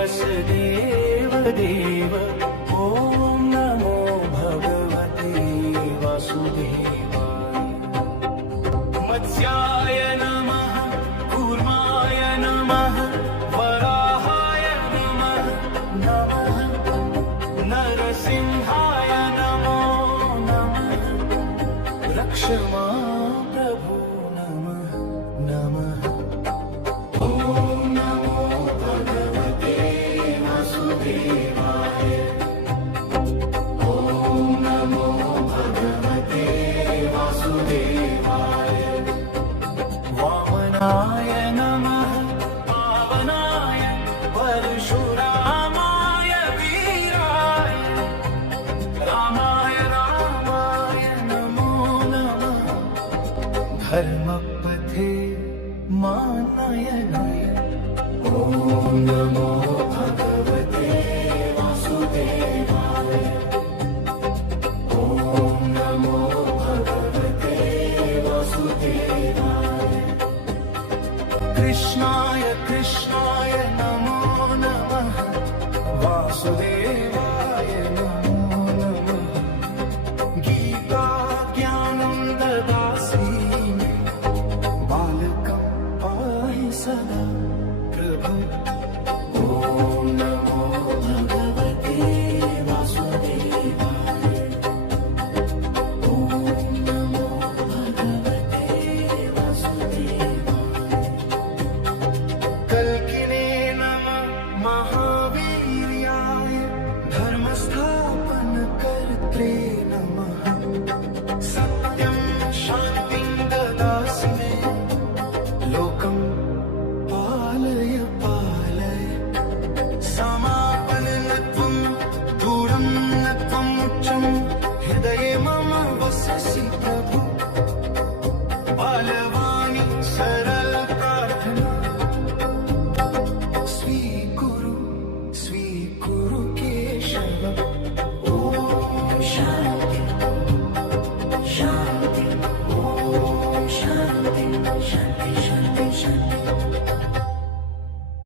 वसुदेव देव ॐ नमो भगवते वासुदेवाय। मत्स्याय नमः, कूर्माय नमः, वराहाय नमः, नमः नरसिंहाय नमो नमः, रक्ष मां प्रभो नमः नमः। वामनाय नमः, पावनाय परशुरामाय वीराय, रामाय रामाय नमो नमः, धर्मपथे मानयनाय। ॐ नमो भगवते वासुदेवाय। ॐ नमो भगवते वासुदेवाय। कृष्णाय कृष्णाय नमो नमः, वासुदेवाय नमो नमः। गीता ज्ञानं ददासि मे, बालकं पाहि सदा प्रभु। ॐ नमो भगवते वासुदेवाय। ॐ नमो भगवते वासुदेवाय। कल्किने नमः, महावीर्याय धर्मस्थापनकर्त्रे नमः। सत्यं शान्तिं ददासि मे, लोकं पालय पालय। समापनत्वं दूरं न त्वम् उच्चं, हृदये मम वससि प्रभु।